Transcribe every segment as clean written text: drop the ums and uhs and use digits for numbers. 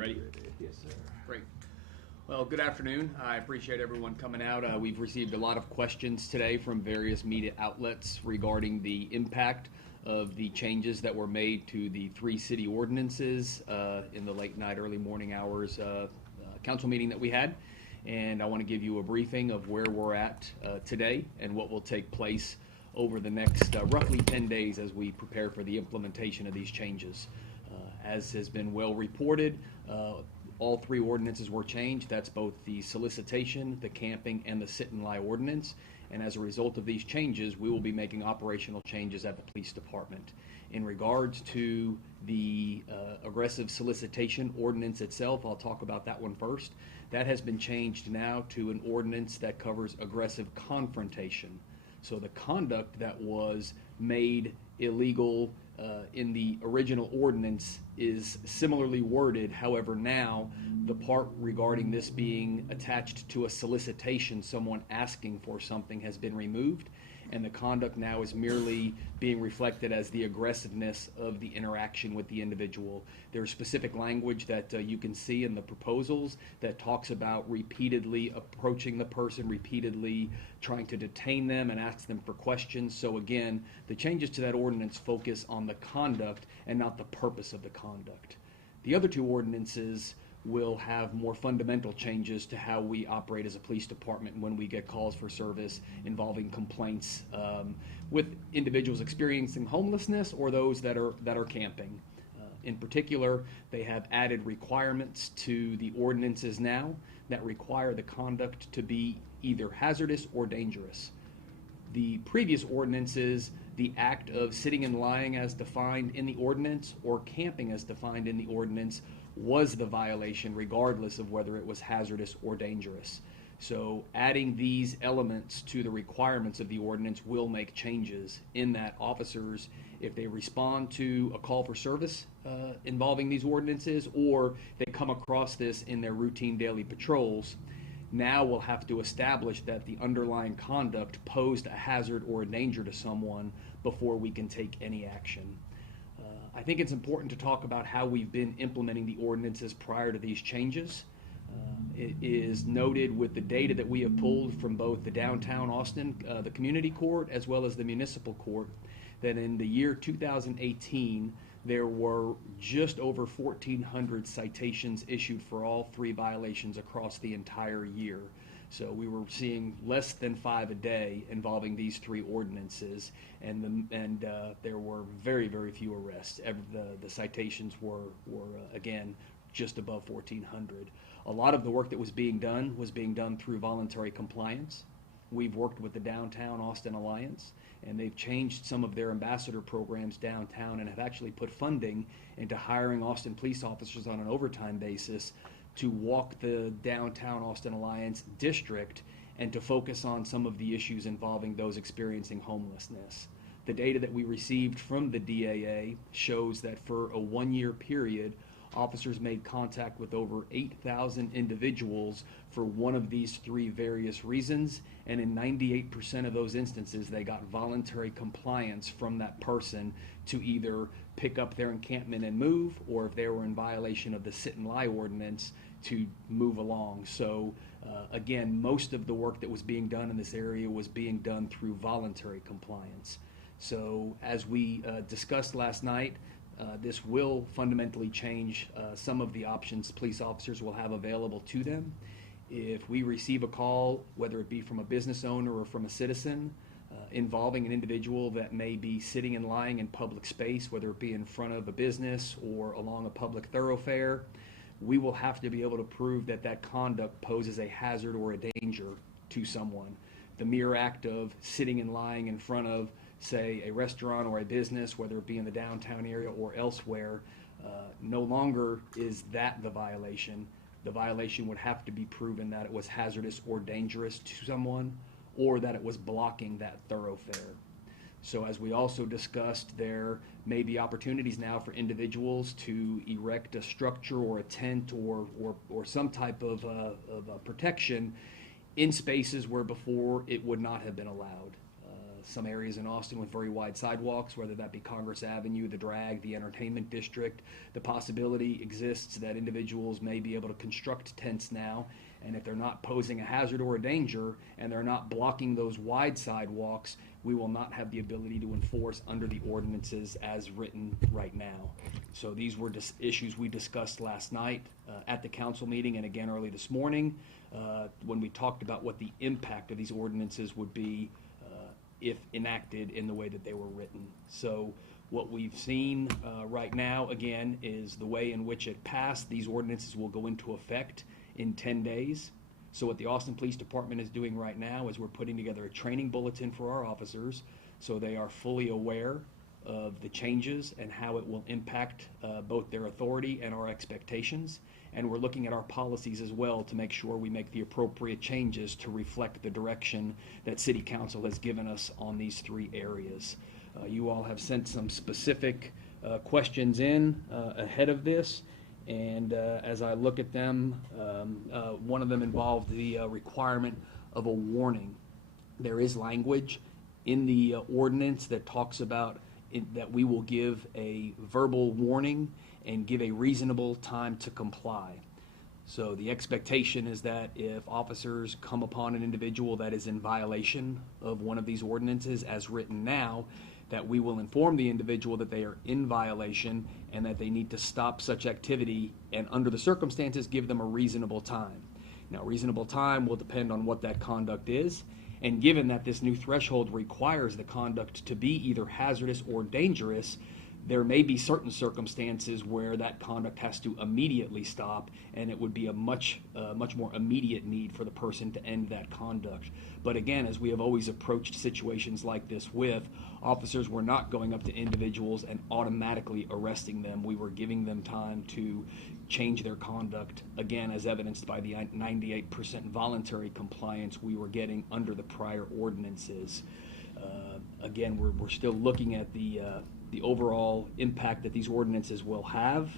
Ready? Yes, sir. Great. Well, good afternoon. I appreciate everyone coming out. We've received a lot of questions today from various media outlets regarding the impact of the changes that were made to the 3 city ordinances in the late night, early morning hours council meeting that we had. And I want to give you a briefing of where we're at today and what will take place over the next roughly 10 days as we prepare for the implementation of these changes. As has been well reported, all 3 ordinances were changed. That's both the solicitation, the camping, and the sit and lie ordinance. And as a result of these changes, we will be making operational changes at the police department. In regards to the aggressive solicitation ordinance itself, I'll talk about that one first. That has been changed now to an ordinance that covers aggressive confrontation. So the conduct that was made illegal in the original ordinance is similarly worded. However, now the part regarding this being attached to a solicitation, someone asking for something, has been removed, and the conduct now is merely being reflected as the aggressiveness of the interaction with the individual. There's specific language that you can see in the proposals that talks about repeatedly approaching the person, repeatedly trying to detain them and ask them for questions. So again, the changes to that ordinance focus on the conduct and not the purpose of the conduct. The other 2 ordinances will have more fundamental changes to how we operate as a police department when we get calls for service involving complaints with individuals experiencing homelessness or those that are camping. In particular, they have added requirements to the ordinances now that require the conduct to be either hazardous or dangerous. The previous ordinances, the act of sitting and lying as defined in the ordinance or camping as defined in the ordinance was the violation regardless of whether it was hazardous or dangerous. So adding these elements to the requirements of the ordinance will make changes in that officers, if they respond to a call for service involving these ordinances, or they come across this in their routine daily patrols, now we'll have to establish that the underlying conduct posed a hazard or a danger to someone before we can take any action. I think it's important to talk about how we've been implementing the ordinances prior to these changes. It is noted with the data that we have pulled from both the downtown Austin, the community court, as well as the municipal court, that in the year 2018, there were just over 1,400 citations issued for all 3 violations across the entire year. So we were seeing less than 5 a day involving these 3 ordinances, and there were very, very few arrests. The citations were again just above 1,400. A lot of the work that was being done through voluntary compliance. We've worked with the Downtown Austin Alliance, and they've changed some of their ambassador programs downtown and have actually put funding into hiring Austin police officers on an overtime basis to walk the Downtown Austin Alliance district and to focus on some of the issues involving those experiencing homelessness. The data that we received from the DAA shows that for a 1-year period, officers made contact with over 8,000 individuals for one of these 3 various reasons, and in 98% of those instances, they got voluntary compliance from that person to either pick up their encampment and move, or if they were in violation of the sit and lie ordinance, to move along. So again, most of the work that was being done in this area was being done through voluntary compliance. So as we discussed last night, this will fundamentally change some of the options police officers will have available to them. If we receive a call, whether it be from a business owner or from a citizen, involving an individual that may be sitting and lying in public space, whether it be in front of a business or along a public thoroughfare, we will have to be able to prove that that conduct poses a hazard or a danger to someone. The mere act of sitting and lying in front of, say, a restaurant or a business, whether it be in the downtown area or elsewhere, no longer is that the violation. The violation would have to be proven that it was hazardous or dangerous to someone, or that it was blocking that thoroughfare. So as we also discussed, there may be opportunities now for individuals to erect a structure or a tent or some type of protection in spaces where before it would not have been allowed. some areas in Austin with very wide sidewalks, whether that be Congress Avenue, the Drag, the Entertainment District. The possibility exists that individuals may be able to construct tents now, and if they're not posing a hazard or a danger and they're not blocking those wide sidewalks, we will not have the ability to enforce under the ordinances as written right now. So these were issues we discussed last night at the council meeting and again early this morning when we talked about what the impact of these ordinances would be if enacted in the way that they were written. So what we've seen right now, again, is the way in which it passed. These ordinances will go into effect in 10 days. So what the Austin Police Department is doing right now is we're putting together a training bulletin for our officers so they are fully aware of the changes and how it will impact both their authority and our expectations. And we're looking at our policies as well to make sure we make the appropriate changes to reflect the direction that City Council has given us on these 3 areas. You all have sent some specific questions in ahead of this. And as I look at them, one of them involved the requirement of a warning. There is language in the ordinance that talks about that we will give a verbal warning and give a reasonable time to comply. So the expectation is that if officers come upon an individual that is in violation of one of these ordinances as written now, that we will inform the individual that they are in violation and that they need to stop such activity and under the circumstances give them a reasonable time. Now, reasonable time will depend on what that conduct is, and given that this new threshold requires the conduct to be either hazardous or dangerous, there may be certain circumstances where that conduct has to immediately stop, and it would be a much more immediate need for the person to end that conduct. But again, as we have always approached situations like this with, officers were not going up to individuals and automatically arresting them. We were giving them time to change their conduct, again, as evidenced by the 98% voluntary compliance we were getting under the prior ordinances. Again, we're still looking at the overall impact that these ordinances will have.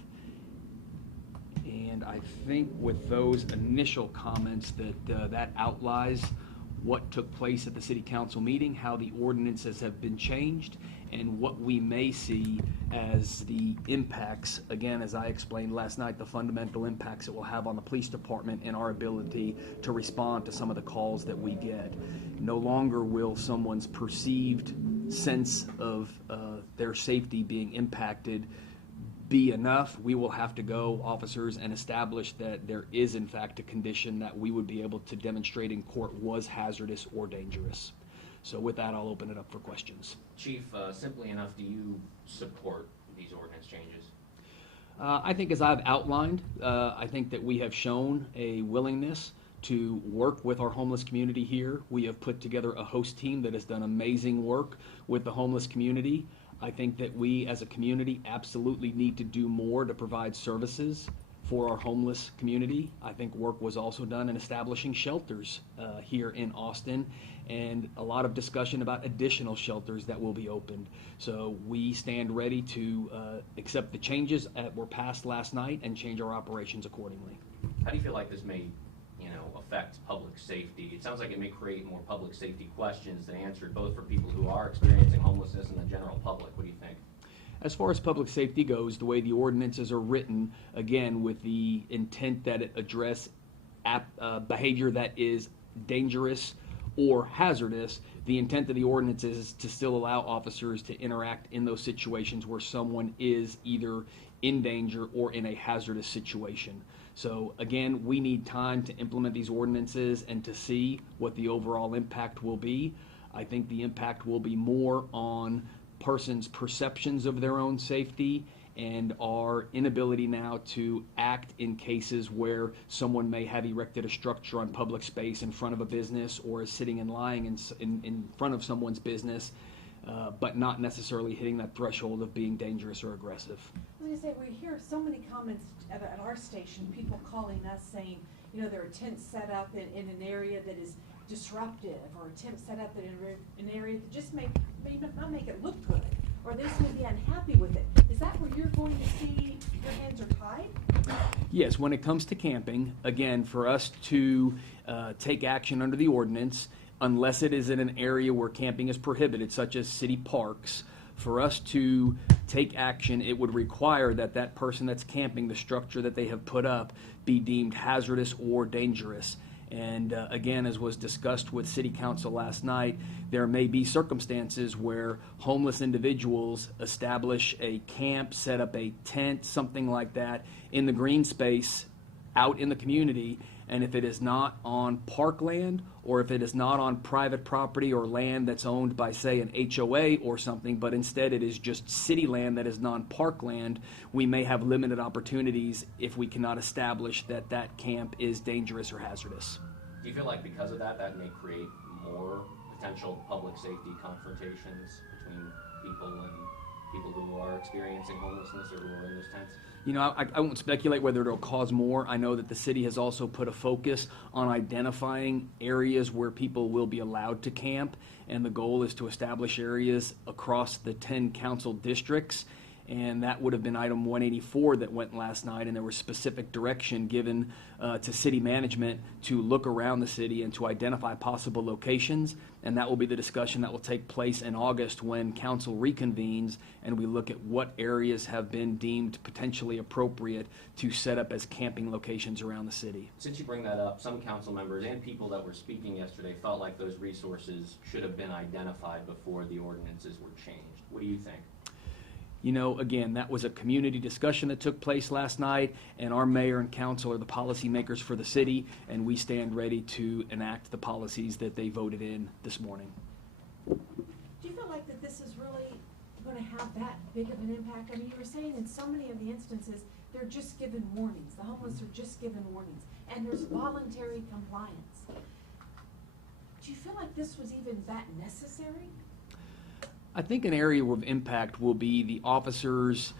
And I think with those initial comments that outlines what took place at the City Council meeting, how the ordinances have been changed, and what we may see as the impacts, again, as I explained last night, the fundamental impacts it will have on the police department and our ability to respond to some of the calls that we get. No longer will someone's perceived sense of their safety being impacted be enough. We will have to go, officers, and establish that there is in fact a condition that we would be able to demonstrate in court was hazardous or dangerous. So with that, I'll open it up for questions. Chief, simply enough, do you support these ordinance changes? I think as I've outlined, I think that we have shown a willingness to work with our homeless community here. We have put together a host team that has done amazing work with the homeless community. I think that we as a community absolutely need to do more to provide services for our homeless community. I think work was also done in establishing shelters here in Austin, and a lot of discussion about additional shelters that will be opened. So we stand ready to accept the changes that were passed last night and change our operations accordingly. How do you feel like this may affect public safety? It sounds like it may create more public safety questions than answered, both for people who are experiencing homelessness and the general public. What do you think? As far as public safety goes, the way the ordinances are written, again, with the intent that it address behavior that is dangerous or hazardous, the intent of the ordinance is to still allow officers to interact in those situations where someone is either in danger or in a hazardous situation. So again, we need time to implement these ordinances and to see what the overall impact will be. I think the impact will be more on persons' perceptions of their own safety and our inability now to act in cases where someone may have erected a structure on public space in front of a business or is sitting and lying in front of someone's business, but not necessarily hitting that threshold of being dangerous or aggressive. I was going to say, we hear so many comments at our station, people calling us saying, there are tents set up in an area that is disruptive, or a tent set up in an area that just may not make it look good, or they just may be unhappy with it. Is that where you're going to see your hands are tied? Yes, when it comes to camping, again, for us to take action under the ordinance, unless it is in an area where camping is prohibited, such as city parks, for us to take action, it would require that that person that's camping, the structure that they have put up, be deemed hazardous or dangerous. And again, as was discussed with City Council last night, there may be circumstances where homeless individuals establish a camp, set up a tent, something like that, in the green space out in the community. And if it is not on parkland, or if it is not on private property or land that's owned by, say, an HOA or something, but instead it is just city land that is non-park land, we may have limited opportunities if we cannot establish that that camp is dangerous or hazardous. Do you feel like because of that, that may create more potential public safety confrontations between people and people who are experiencing homelessness or who are in those tents? You know, I won't speculate whether it'll cause more. I know that the city has also put a focus on identifying areas where people will be allowed to camp, and the goal is to establish areas across the 10 council districts. And that would have been item 184 that went last night, and there was specific direction given to city management to look around the city and to identify possible locations. And that will be the discussion that will take place in August when council reconvenes and we look at what areas have been deemed potentially appropriate to set up as camping locations around the city. Since you bring that up, some council members and people that were speaking yesterday felt like those resources should have been identified before the ordinances were changed. What do you think? You know, again, that was a community discussion that took place last night, and our mayor and council are the policymakers for the city, and we stand ready to enact the policies that they voted in this morning. Do you feel like that this is really going to have that big of an impact? I mean, you were saying in so many of the instances, they're just given warnings. The homeless are just given warnings, and there's voluntary compliance. Do you feel like this was even that necessary? I think an area of impact will be the officers'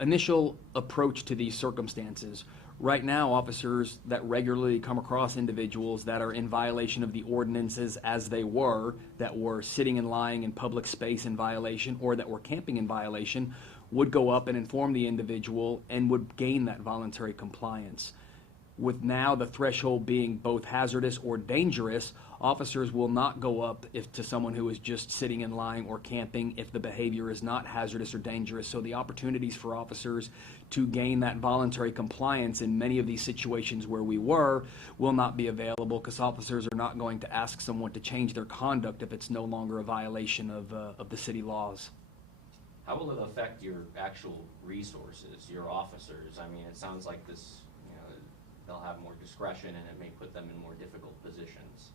initial approach to these circumstances. Right now, officers that regularly come across individuals that are in violation of the ordinances as they were, that were sitting and lying in public space in violation, or that were camping in violation, would go up and inform the individual and would gain that voluntary compliance. With now the threshold being both hazardous or dangerous, officers will not go up to someone who is just sitting and lying or camping if the behavior is not hazardous or dangerous. So the opportunities for officers to gain that voluntary compliance in many of these situations where we were will not be available, because officers are not going to ask someone to change their conduct if it's no longer a violation of the city laws. How will it affect your actual resources, your officers? I mean, it sounds like this, they'll have more discretion and it may put them in more difficult positions.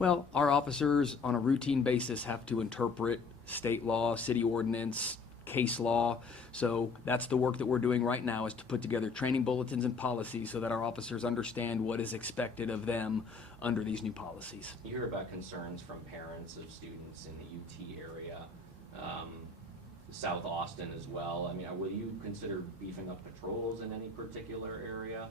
Well, our officers on a routine basis have to interpret state law, city ordinance, case law. So that's the work that we're doing right now, is to put together training bulletins and policies so that our officers understand what is expected of them under these new policies. You hear about concerns from parents of students in the UT area, South Austin as well. I mean, will you consider beefing up patrols in any particular area?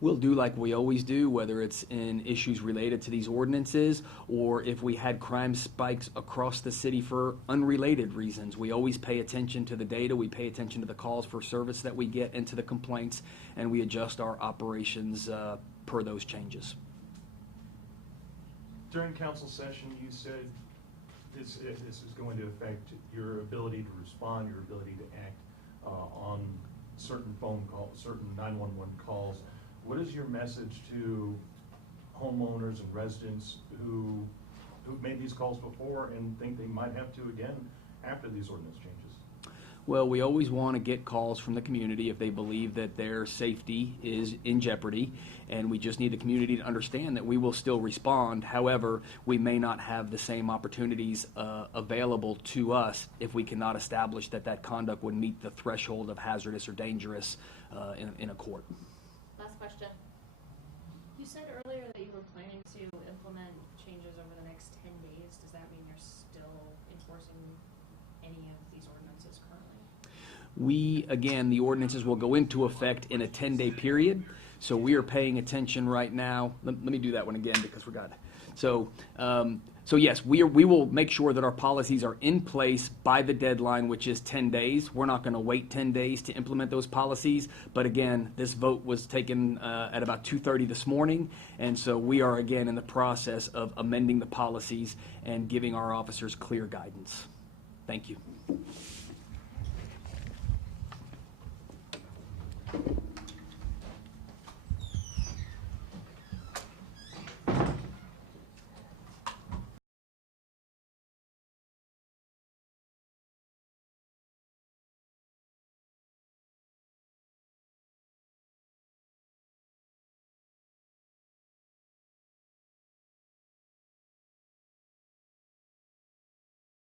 We'll do like we always do, whether it's in issues related to these ordinances or if we had crime spikes across the city for unrelated reasons. We always pay attention to the data, we pay attention to the calls for service that we get and to the complaints, and we adjust our operations per those changes. During council session, you said this is going to affect your ability to respond, your ability to act on certain phone calls, certain 911 calls. What is your message to homeowners and residents who've made these calls before and think they might have to again after these ordinance changes? Well, we always want to get calls from the community if they believe that their safety is in jeopardy, and we just need the community to understand that we will still respond. However, we may not have the same opportunities available to us if we cannot establish that that conduct would meet the threshold of hazardous or dangerous in a court. Last question. You said earlier that you were planning to implement changes over the next 10 days. Does that mean you're still enforcing any of these ordinances currently? Again, the ordinances will go into effect in a 10-day period. So we are paying attention right now. Let me do that one again because So yes, we will make sure that our policies are in place by the deadline, which is 10 days. We're not going to wait 10 days to implement those policies. But again, this vote was taken at about 2:30 this morning. And so we are again in the process of amending the policies and giving our officers clear guidance. Thank you.